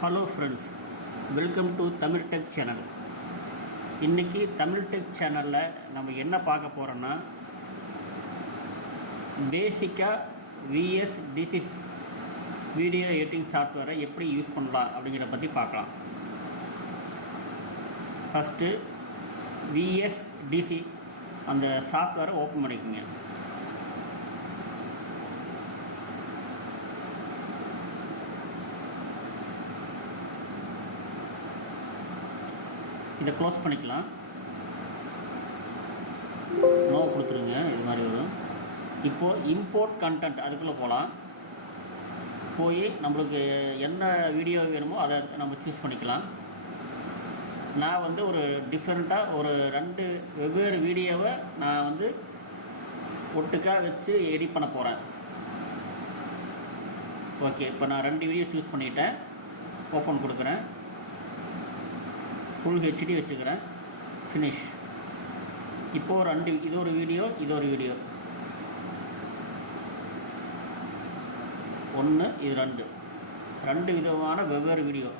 Hello friends, welcome to Tamil tech channel. இன்றைக்கி Tamil tech சேனலில் நம்ம என்ன பார்க்க போகிறோன்னா, பேசிக்காக VSDC வீடியோ எடிட்டிங் சாஃப்ட்வேரை எப்படி யூஸ் பண்ணலாம் அப்படிங்கிறத பற்றி பார்க்கலாம். ஃபஸ்ட்டு VSDC அந்த சாஃப்ட்வேரை ஓப்பன் பண்ணிக்கோங்க. இதை க்ளோஸ் பண்ணிக்கலாம். நோ கொடுத்துருங்க, இது மாதிரி வரும். இப்போது இம்போர்ட் கண்டென்ட் அதுக்குள்ளே போகலாம். போய் நம்மளுக்கு என்ன வீடியோ வேணுமோ அதை நம்ம சூஸ் பண்ணிக்கலாம். நான் வந்து ஒரு டிஃப்ரெண்ட்டாக ஒரு 2 வெவ்வேறு வீடியோவை நான் வந்து ஒட்டுக்காக வச்சு எடிட் பண்ண போகிறேன். ஓகே, இப்போ நான் 2 வீடியோ சூஸ் பண்ணிவிட்டேன். ஓப்பன் கொடுக்குறேன். ஃபுல் HD வச்சுக்கிறேன். ஃபினிஷ். இப்போது 2 இது ஒரு வீடியோ, இது ஒரு வீடியோ. 1 இது 2 விதமான வெவ்வேறு வீடியோ.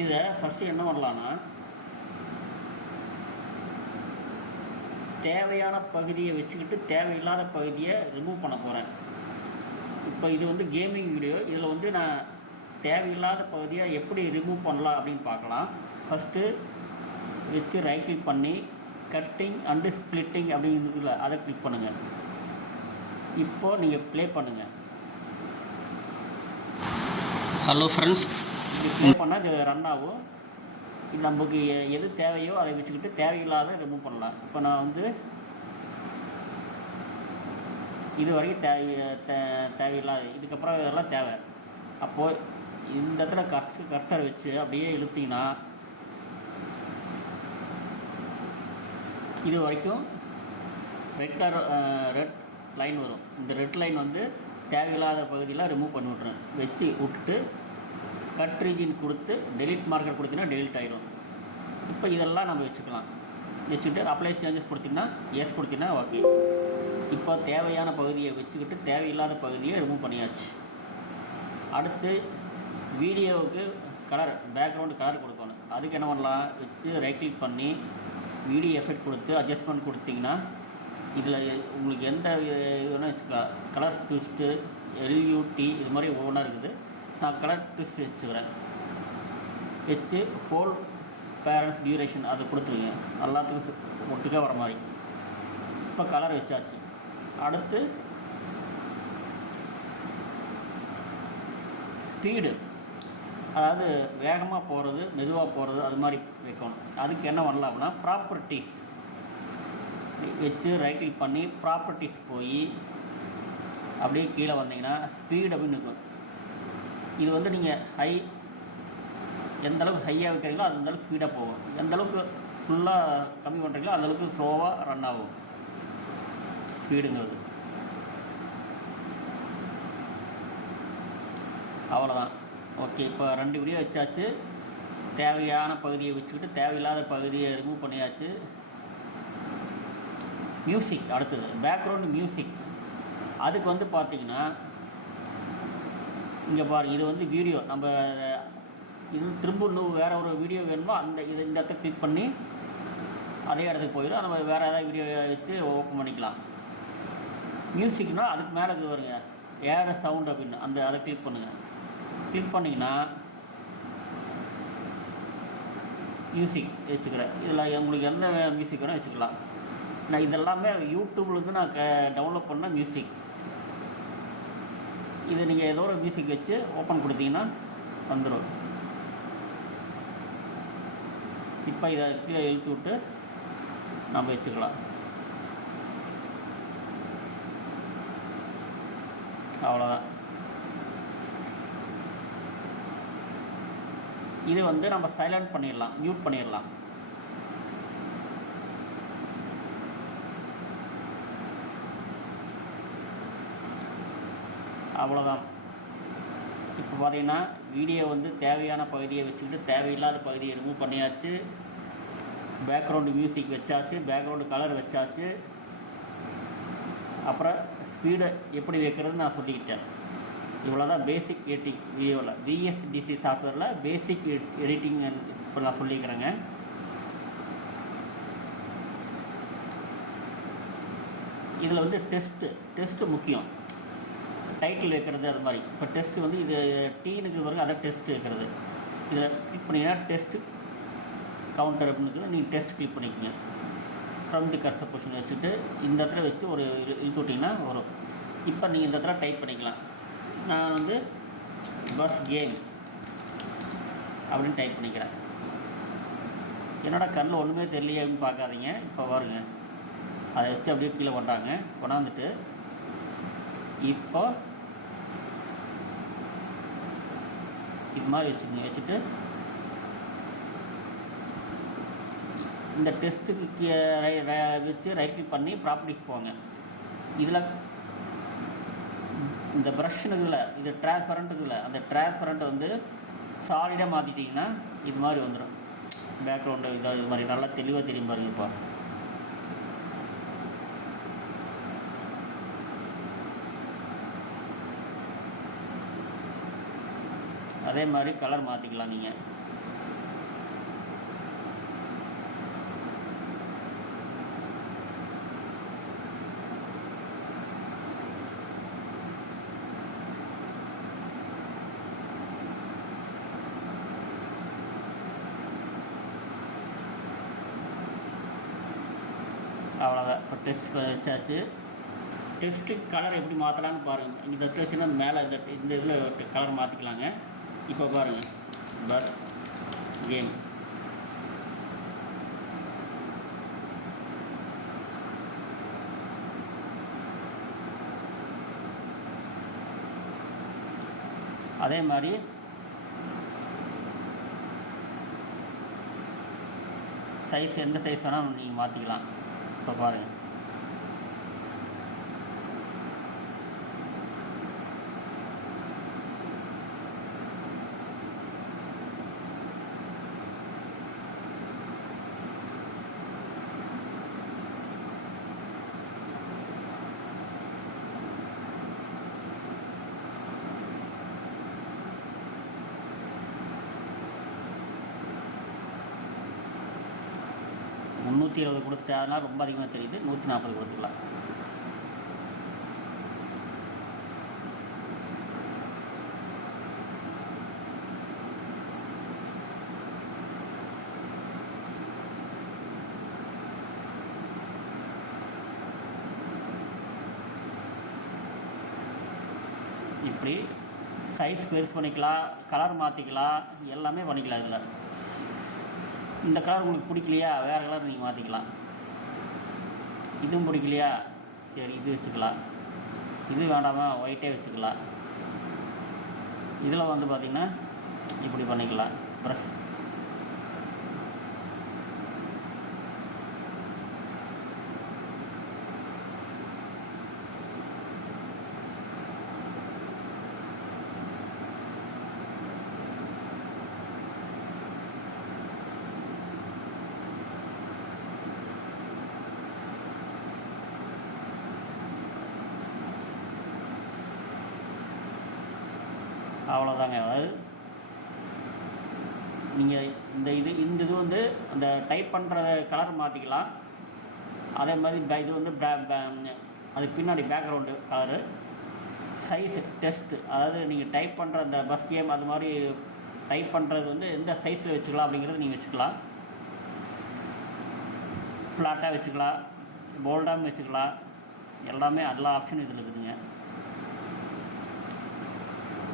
இதை ஃபஸ்ட்டு என்ன பண்ணலான்னா, தேவையான பகுதியை வச்சுக்கிட்டு தேவையில்லாத பகுதியை ரிமூவ் பண்ண போகிறேன். இப்போ இது வந்து கேமிங் வீடியோ. இதில் வந்து நான் தேவையில்லாத பகுதியை எப்படி ரிமூவ் பண்ணலாம் அப்படின்னு பார்க்கலாம். ஃபஸ்ட்டு வச்சு ரைட் கிளிக் பண்ணி கட்டிங் அண்டு ஸ்ப்ளிட்டிங் அப்படிங்கிறதுல அதை கிளிக் பண்ணுங்கள். இப்போது நீங்கள் ப்ளே பண்ணுங்கள். ஹலோ ஃப்ரெண்ட்ஸ், ப்ளே பண்ணால் இது ரன் ஆகும். இது நமக்கு எது தேவையோ அதை வச்சுக்கிட்டு தேவையில்லாத ரிமூவ் பண்ணலாம். இப்போ நான் வந்து இது வரைக்கும் தேவையில்லாத, இதுக்கப்புறம் இதெல்லாம் தேவை. அப்போது இந்த இடத்துல கர்சரை வச்சு அப்படியே இழுத்திங்கன்னா இது வரைக்கும் ரெட் லைன் வரும். இந்த ரெட் லைன் வந்து தேவையில்லாத பகுதியில் ரிமூவ் பண்ணி விட்றேன். வச்சு விட்டுட்டு கட் ரீஜின் கொடுத்து டெலிட் மார்க்கர் கொடுத்தீங்கன்னா டெலிட் ஆயிடும். இப்போ இதெல்லாம் நம்ம வச்சுக்கலாம். வச்சுக்கிட்டு அப்ளை சேஞ்சஸ் கொடுத்திங்கன்னா எஸ் கொடுத்திங்கன்னா ஓகே. இப்போ தேவையான பகுதியை வச்சுக்கிட்டு தேவையில்லாத பகுதியை ரிமூவ் பண்ணியாச்சு. அடுத்து வீடியோவுக்கு கலர், பேக்ரவுண்டு கலர் கொடுக்கணும். அதுக்கு என்ன பண்ணலாம், வச்சு ரைட் கிளிக் பண்ணி வீடியோ எஃபெக்ட் கொடுத்து அட்ஜஸ்ட்மெண்ட் கொடுத்திங்கன்னா இதில் உங்களுக்கு எந்த வேணும் வச்சுக்கலாம். கலர் ட்விஸ்ட்டு, LUT இது மாதிரி ஒவ்வொன்றா இருக்குது. நான் கலர் ட்விஸ்ட் வச்சுக்கிறேன். வச்சு ஹோல் பேரண்ட்ஸ் டியூரேஷன் அதை கொடுத்துருங்க, எல்லாத்துக்கும் ஒட்டுக்காக வர மாதிரி. இப்போ கலர் வச்சாச்சு. அடுத்து ஸ்பீடு, அதாவது வேகமாக போகிறது மெதுவாக போகிறது அது மாதிரி வைக்கணும். அதுக்கு என்ன பண்ணலாம் அப்படின்னா, ப்ராப்பர்ட்டிஸ் வச்சு ரைட் கிளிக் பண்ணி ப்ராப்பர்ட்டிஸ் போய் அப்படியே கீழே வந்தீங்கன்னா ஸ்பீட் அப்படின்னு இருக்கும். இது வந்து நீங்கள் எந்த அளவுக்கு ஹையாக வைக்கிறீங்களோ அந்தளவுக்கு ஸ்பீடாக போகும். எந்த அளவுக்கு ஃபுல்லாக கம்மி பண்ணுறீங்களோ அந்தளவுக்கு ஸ்லோவாக ரன் ஆகும் ஸ்பீடுங்கிறது. அவ்வளோதான். ஓகே, இப்போ 2 வீடியோ வச்சாச்சு. தேவையான பகுதியை வச்சுக்கிட்டு தேவையில்லாத பகுதியை ரிமூவ் பண்ணியாச்சு. மியூசிக் அடுத்தது பேக்ரவுண்டு மியூசிக். அதுக்கு வந்து பார்த்திங்கன்னா இங்கே பாருங்கள், இது வந்து வீடியோ. நம்ம இது திரும்ப இன்னும் வேறு ஒரு வீடியோ வேணுமோ இந்த இடத்த கிளிக் பண்ணி அதே இடத்துக்கு போயிடும். நம்ம வேறு ஏதாவது வீடியோ வச்சு ஓப்பன் பண்ணிக்கலாம். மியூசிக்னால் அதுக்கு மேலே இது வருங்க, ஏட சவுண்ட் அப்படின்னு அதை கிளிக் பண்ணுங்கள். கிளிக் பண்ணிங்கன்னா மியூசிக் வச்சுக்கிறேன். இதில் உங்களுக்கு என்ன மியூசிக் வேணால் வச்சுக்கலாம். நான் இதெல்லாமே யூடியூப்லேருந்து நான் டவுன்லோட் பண்ண மியூசிக். இது நீங்கள் ஏதோ ஒரு மியூசிக் வச்சு ஓப்பன் கொடுத்தீங்கன்னா வந்துடும். இப்போ இதை கீழே இழுத்து விட்டு நம்ம வச்சுக்கலாம். அவ்வளோதான். இது வந்து நம்ம சைலண்ட் பண்ணிடலாம், மியூட் பண்ணிடலாம். அவ்வளோதான். இப்போ பார்த்தீங்கன்னா வீடியோ வந்து தேவையான பகுதியை வச்சுக்கிட்டு தேவையில்லாத பகுதியை ரிமூவ் பண்ணியாச்சு. பேக்ரவுண்டு மியூசிக் வச்சாச்சு, பேக்ரவுண்டு கலர் வச்சாச்சு. அப்புறம் ஸ்பீடை எப்படி வைக்கிறதுன்னு நான் சொல்லிக்கிட்டேன். இவ்வளோ தான் பேசிக் எடிட்டிங் வீடியோவில் விஎஸ்டிசி சாஃப்ட்வேரில் பேசிக் எடிட்டிங் இப்போ நான் சொல்லிக்கிறேங்க. இதில் வந்து டெஸ்ட்டு முக்கியம். டைட்டில் வைக்கிறது அது மாதிரி. இப்போ டெஸ்ட்டு வந்து இது டீனுக்கு பிறகு அதை டெஸ்ட்டு வைக்கிறது. இதில் கிளிக் பண்ணிங்கன்னா டெஸ்ட்டு கவுண்டர் அப்படின்னு இருக்குது. நீங்கள் டெஸ்ட் கிளிக் பண்ணிக்கோங்க. ஃப்ரம் தி கர்சர் பொசிஷன் வச்சுட்டு இந்த இடத்துல வச்சு ஒரு இழுத்து விட்டிங்கன்னா வரும். இப்போ நீங்கள் இந்த இடத்துல டைப் பண்ணிக்கலாம். நான் வந்து பஸ் கேம் அப்படின்னு டைப் பண்ணிக்கிறேன். என்னோட கண்ணில் ஒன்றுமே தெரியலையே அப்படின்னு பார்க்காதீங்க. இப்போ பாருங்க, அதை வச்சு அப்படியே கீழே கொண்டாந்துட்டு இப்போ இது மாதிரி வச்சுட்டு இந்த டெஸ்ட்டுக்கு வச்சு ரைட் கிளிக் பண்ணி ப்ராப்பர்ட்டிஸ் போங்க. இதில் இந்த ப்ரஷ்னுக்குள்ள இது ட்ரான்ஸ்பரண்ட்டுக்குள்ள அந்த ட்ரான்ஸ்பரண்ட்டை வந்து சாலிடாக மாற்றிட்டிங்கன்னா இது மாதிரி வந்துடும். பேக்ரவுண்டு இதாக இது மாதிரி நல்லா தெளிவாக தெரியும் பாருங்கப்பா. அதே மாதிரி கலர் மாற்றிக்கலாம் நீங்கள். அவ்வளோதான். இப்போ டெஸ்ட் வச்சாச்சு. டெஸ்ட்டுக்கு கலர் எப்படி மாற்றலான்னு பாருங்கள். இந்த இடத்துல வச்சுன்னா மேலே இந்த இதில் கலர் மாற்றிக்கலாங்க. இப்போ பாருங்கள், பஸ் கேம் அதே மாதிரி சைஸ் எந்த சைஸ் வேணால் நீங்கள் மாற்றிக்கலாம். இப்போ பாருங்கள், $320 கொடுத்துட்டு அதனால் ரொம்ப அதிகமாக தெரியுது. 140 கொடுத்துக்கலாம். இப்படி சைஸ் பெருசு பண்ணிக்கலாம், கலர் மாற்றிக்கலாம், எல்லாமே பண்ணிக்கலாம். இதில் இந்த கலர் உங்களுக்கு பிடிக்கலையா, வேறு கலர் நீங்கள் மாற்றிக்கலாம். இதுவும் பிடிக்கலையா, சரி இது வச்சுக்கலாம். இது வேண்டாமா, ஒயிட்டே வச்சுக்கலாம். இதில் வந்து பார்த்திங்கன்னா இப்படி பண்ணிக்கலாம். ப்ரஷ் அவ்வளோதாங்க. அதாவது நீங்கள் இந்த இது வந்து அந்த டைப் பண்ணுற கலர் மாற்றிக்கலாம். அதே மாதிரி இது வந்து அதுக்கு பின்னாடி பேக்ரவுண்டு கலரு, சைஸு டெஸ்ட்டு, அதாவது நீங்கள் டைப் பண்ணுற அந்த பஸ் கேம் அது மாதிரி டைப் பண்ணுறது வந்து எந்த சைஸில் வச்சுக்கலாம் அப்படிங்கிறது நீங்கள் வச்சுக்கலாம். ஃப்ளாட்டாக வச்சுக்கலாம், போல்டாகவும் வச்சுக்கலாம். எல்லாமே எல்லா ஆப்ஷனும் இதில் இருக்குதுங்க.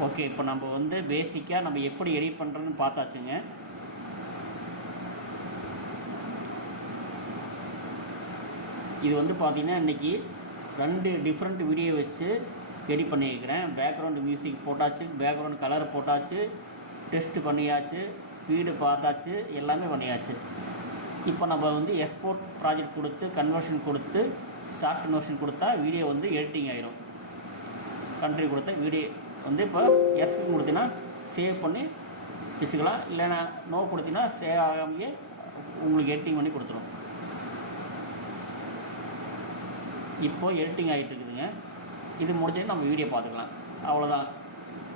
ஓகே, இப்போ நம்ம வந்து பேசிக்காக நம்ம எப்படி எடிட் பண்ணுறோன்னு பார்த்தாச்சுங்க. இது வந்து பார்த்திங்கன்னா இன்றைக்கி 2 டிஃப்ரெண்ட் வீடியோ வச்சு எடிட் பண்ணியிருக்கிறேன். பேக்ரவுண்டு மியூசிக் போட்டாச்சு, பேக்ரவுண்ட் கலர் போட்டாச்சு, டெஸ்ட்டு பண்ணியாச்சு, ஸ்பீடு பார்த்தாச்சு, எல்லாமே பண்ணியாச்சு. இப்போ நம்ம வந்து எக்ஸ்போர்ட் ப்ராஜெக்ட் கொடுத்து கன்வர்ஷன் கொடுத்து ஷார்ட் கன்வர்ஷன் கொடுத்தா வீடியோ வந்து எடிட்டிங் ஆகிரும். கண்ட்ரி கொடுத்த வீடியோ வந்து இப்போ எஸ்க்கு கொடுத்தீங்கன்னா சேவ் பண்ணி வச்சுக்கலாம். இல்லைன்னா நோ கொடுத்தீங்கன்னா சேவ் ஆகாமையே உங்களுக்கு எடிட்டிங் பண்ணி கொடுத்துரும். இப்போது எடிட்டிங் ஆகிட்டு இருக்குதுங்க. இது முடிஞ்சு நம்ம வீடியோ பார்த்துக்கலாம். அவ்வளோதான்.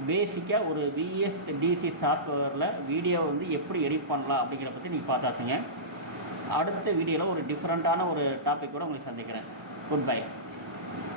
பேசிக்காக ஒரு VSDC சாஃப்ட்வேரில் வீடியோ வந்து எப்படி எடிட் பண்ணலாம் அப்படிங்கிற பற்றி நீங்கள் பார்த்தாச்சுங்க. அடுத்த வீடியோவில் ஒரு டிஃப்ரெண்ட்டான ஒரு டாபிக் கூட உங்களுக்கு சந்திக்கிறேன். Good bye.